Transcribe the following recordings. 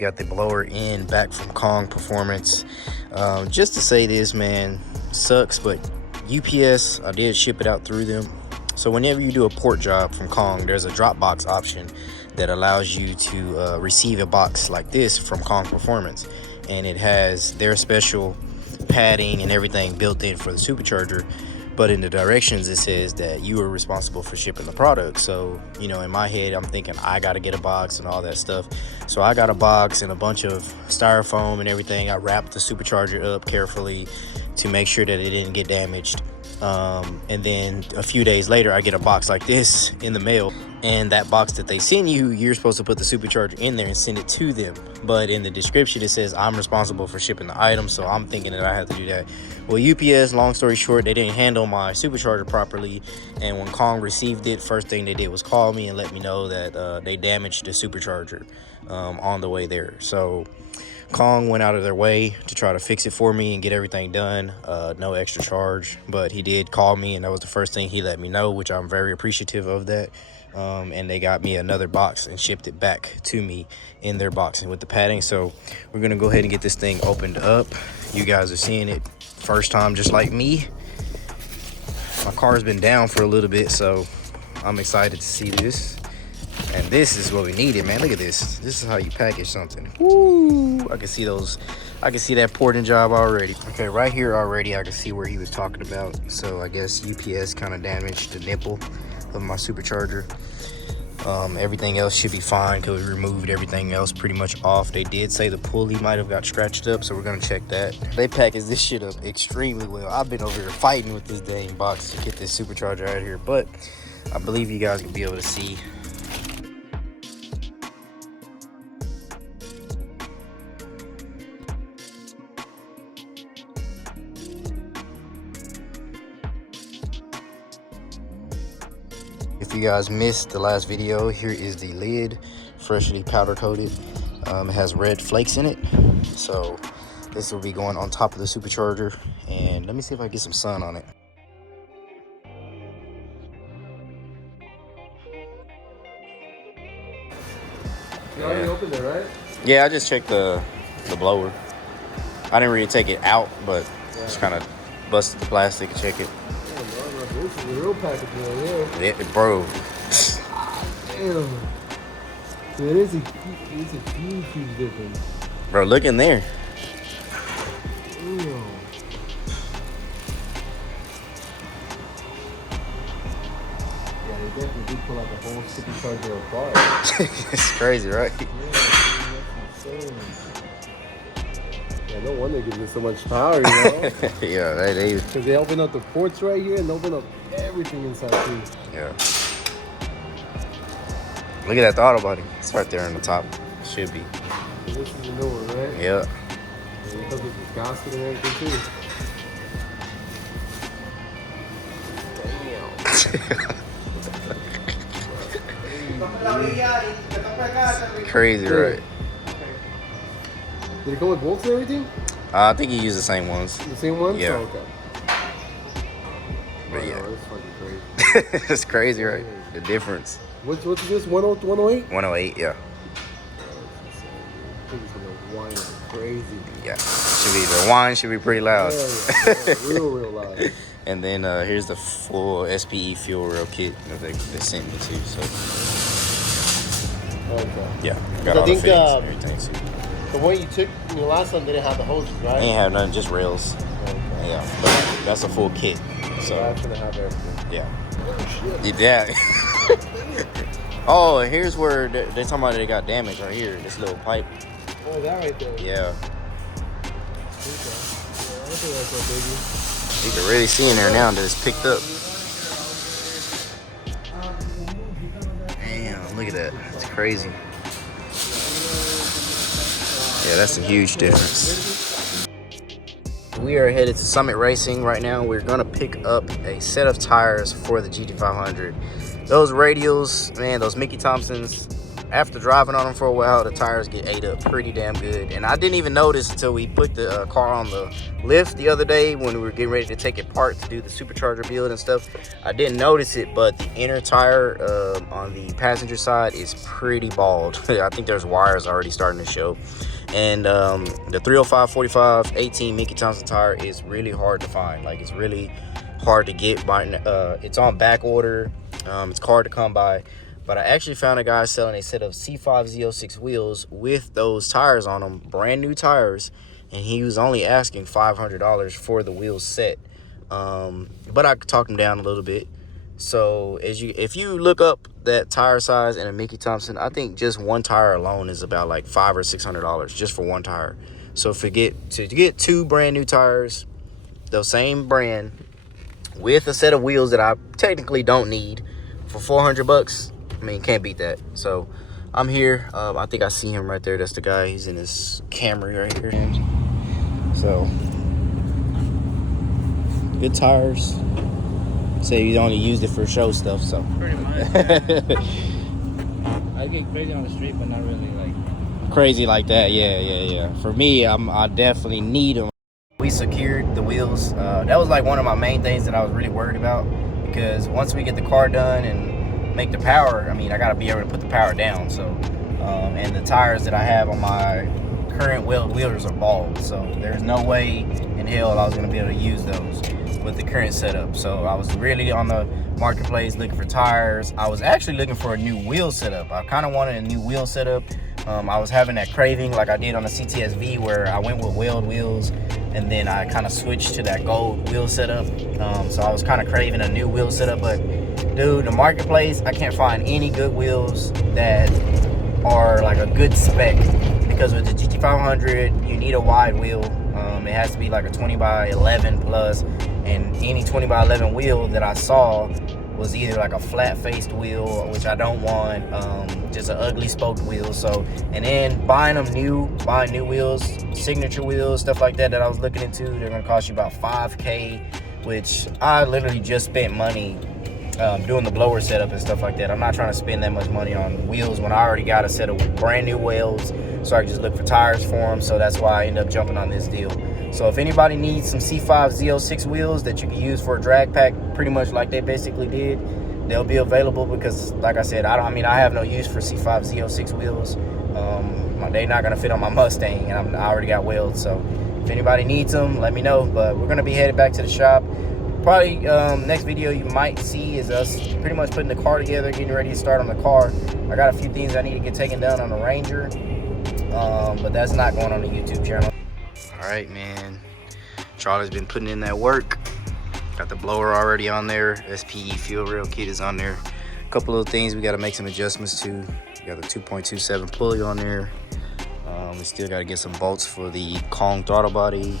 Got the blower in back from Kong Performance. Just to say this, man, sucks, but UPS, I did ship it out through them. So whenever you do a port job from Kong, there's a drop box option that allows you to receive a box like this from Kong Performance, and it has their special padding and everything built in for the Supercharger. But in the directions, it says that you are responsible for shipping the product. So, you know, in my head, I'm thinking I got to get a box and all that stuff. So I got a box and a bunch of styrofoam and everything. I wrapped the Supercharger up carefully to make sure that it didn't get damaged. And then a few days later, I get a box like this in the mail. And that box that they send you, you're supposed to put the Supercharger in there and send it to them. But in the description, it says I'm responsible for shipping the item. So I'm thinking that I have to do that. Well, UPS, long story short, they didn't handle my Supercharger properly. And when Kong received it, first thing they did was call me and let me know that they damaged the Supercharger on the way there. So Kong went out of their way to try to fix it for me and get everything done. No extra charge, but he did call me, and that was the first thing he let me know, which I'm very appreciative of that. And they got me another box and shipped it back to me in their box and with the padding. So we're gonna go ahead and get this thing opened up. You guys are seeing it first time just like me. My car's been down for a little bit, so I'm excited to see this. And this is what we needed, man. Look at this. This is how you package something. Woo! I can see those. I can see that porting job already. Okay, right here already, I can see where he was talking about. So I guess UPS kind of damaged the nipple of my Supercharger. Everything else should be fine because we removed everything else pretty much off. They did say the pulley might have got scratched up, so we're gonna check that. They packaged this shit up extremely well. I've been over here fighting with this dang box to get this Supercharger out of here, but I believe you guys can be able to see. If you guys missed the last video, here is the lid, freshly powder coated. It has red flakes in it, so this will be going on top of the Supercharger. And let me see if I can get some sun on it. You already opened it, right? Yeah, I just checked the blower. I didn't really take it out, but just kind of busted the plastic and check it. This is the real package right here. Yeah, bro. Damn. So it is a huge difference. Bro, look in there. Damn. Yeah, they definitely do pull out the whole Supercharger apart. It's crazy, right? Yeah, that's insane. Yeah, no wonder it gives it so much power, you know? Yeah, they Because they open up the ports right here and open up everything inside too. yeah. Look at that throttle body. It's right there on the top. Should be. So this is the new one, right? Yeah. And it comes with this gasket and everything too. Crazy, right? Did it come with bolts and everything? I think you use the same ones. The same ones? Yeah. Oh, okay. But yeah. Oh, that's fucking crazy. It's crazy, right? The difference. What's this? 108? 108, yeah. I think it's gonna whine like crazy. Yeah. Should be the whine should be pretty loud. Yeah, real loud. And then here's the full SPE fuel rail kit that they sent me to. So Okay. yeah, got all the fittings and everything. So. The one you took in your last one didn't have the hoses, right? Ain't have nothing, just rails. Okay. Yeah, but that's a full kit. So That's gonna have everything. yeah. Oh, shit. Yeah. Oh, and here's where they're talking about they got damage right here. This little pipe. Oh, that right there. Yeah. Okay. Yeah, I think that's so biggie. You can really see in there now that it's picked up. Damn, look at that. It's crazy. Yeah, that's a huge difference. We are headed to Summit Racing right now. We're gonna pick up a set of tires for the GT500. Those radials, man, those Mickey Thompsons, after driving on them for a while, the tires get ate up pretty damn good. And I didn't even notice until we put the car on the lift the other day when we were getting ready to take it apart to do the Supercharger build and stuff. I didn't notice it, but the inner tire on the passenger side is pretty bald. I think there's wires already starting to show. And the 305 45 18 Mickey Thompson tire is really hard to find. Like, it's really hard to get. It's on back order. It's hard to come by. But I actually found a guy selling a set of C5Z06 wheels with those tires on them, brand new tires, and he was only asking $500 for the wheel set. But I talked him down a little bit. So if you look up that tire size in a Mickey Thompson, I think just one tire alone is about like $500 or $600 just for one tire. So to get two brand new tires, the same brand, with a set of wheels that I technically don't need, for 400 bucks, I mean, can't beat that. So I'm here. I think I see him right there. That's the guy. He's in his Camry right here. So good tires. Say you only used it for show stuff, so. Pretty much. Yeah. I get crazy on the street, but not really like crazy like that. Yeah. For me, I definitely need them. We secured the wheels. That was like one of my main things that I was really worried about, because once we get the car done and make the power, I mean, I gotta be able to put the power down. So, and the tires that I have on my current wheels are bald, so there's no way in hell I was gonna be able to use those with the current setup. So I was really on the marketplace looking for tires. I was actually looking for a new wheel setup. I kind of wanted a new wheel setup. I was having that craving like I did on the CTSV, where I went with weld wheels and then I kind of switched to that gold wheel setup. So I was kind of craving a new wheel setup, but dude, the marketplace, I can't find any good wheels that are like a good spec, because with the GT500 you need a wide wheel. It has to be like a 20 by 11 plus, and any 20 by 11 wheel that I saw was either like a flat faced wheel, which I don't want, just an ugly spoked wheel. So, and then buying new wheels, signature wheels, stuff like that I was looking into, they're gonna cost you about $5K, which I literally just spent money doing the blower setup and stuff like that. I'm not trying to spend that much money on wheels when I already got a set of brand new wheels, so I can just look for tires for them. So that's why I ended up jumping on this deal. So if anybody needs some C5 Z06 wheels that you can use for a drag pack, pretty much like they basically did, they'll be available, because like I said, I have no use for C5 Z06 wheels. They're not gonna fit on my Mustang, and I already got wheels. So if anybody needs them, let me know. But we're gonna be headed back to the shop. Probably next video you might see is us pretty much putting the car together, getting ready to start on the car. I got a few things I need to get taken down on the Ranger, but that's not going on the YouTube channel. All right, man. Charlie's been putting in that work. Got the blower already on there. SPE fuel rail kit is on there. A couple of things we got to make some adjustments to. We got the 2.27 pulley on there. We still got to get some bolts for the Kong throttle body.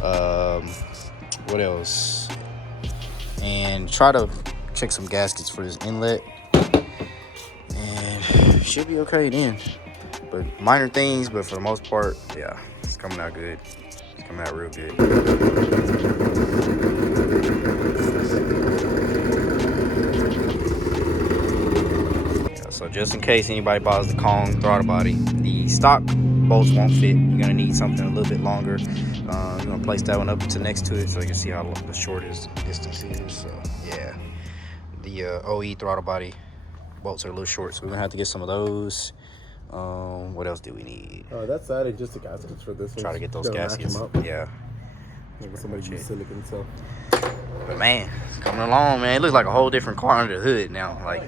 What else? And try to check some gaskets for this inlet, and should be okay then. But minor things, but for the most part, yeah, it's coming out good. It's coming out real good. Yeah, so just in case anybody buys the Kong throttle body, the stock bolts won't fit. You're gonna need something a little bit longer. You're gonna place that one up to next to it so you can see how the shortest distance is. So yeah, the OE throttle body bolts are a little short, so we're gonna have to get some of those. What else do we need? That's added just the gaskets for this one. Try to get those gaskets. Yeah. Maybe somebody use silicone, so. But man, it's coming along, man. It looks like a whole different car under the hood now. Like,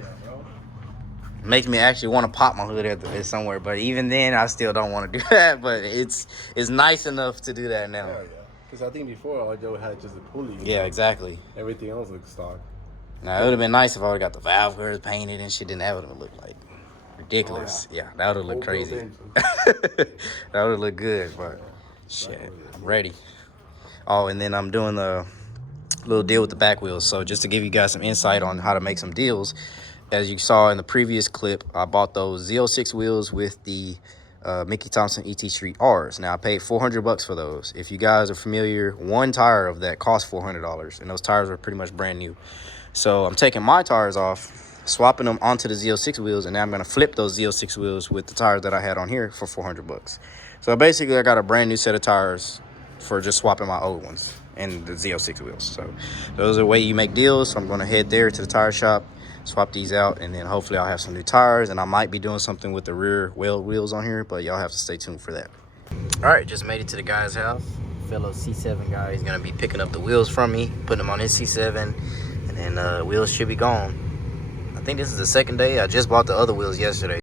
makes me actually want to pop my hood at somewhere, but even then I still don't want to do that. But it's nice enough to do that now. Yeah. Because I think before all Joe had just a pulley. Yeah, exactly. Everything else looked stock. Now it would have been nice if I would have got the valve guards painted and shit. Then that would have looked like ridiculous. Oh, yeah, that would have looked crazy. That would have looked good, but shit, I'm ready. Oh, and then I'm doing the little deal with the back wheels. So just to give you guys some insight on how to make some deals, as you saw in the previous clip, I bought those Z06 wheels with the Mickey Thompson ET Street R's. Now I paid $400 for those. If you guys are familiar, one tire of that cost $400, and those tires are pretty much brand new. So I'm taking my tires off, swapping them onto the Z06 wheels, and now I'm gonna flip those Z06 wheels with the tires that I had on here for $400. So basically I got a brand new set of tires for just swapping my old ones and the Z06 wheels. So those are the way you make deals. So I'm gonna head there to the tire shop, swap these out, and then hopefully I'll have some new tires, and I might be doing something with the rear weld wheels on here, but y'all have to stay tuned for that. All right, just made it to the guy's house. Fellow C7 guy, he's gonna be picking up the wheels from me, putting them on his C7, and then wheels should be gone. I think this is the second day. I just bought the other wheels yesterday.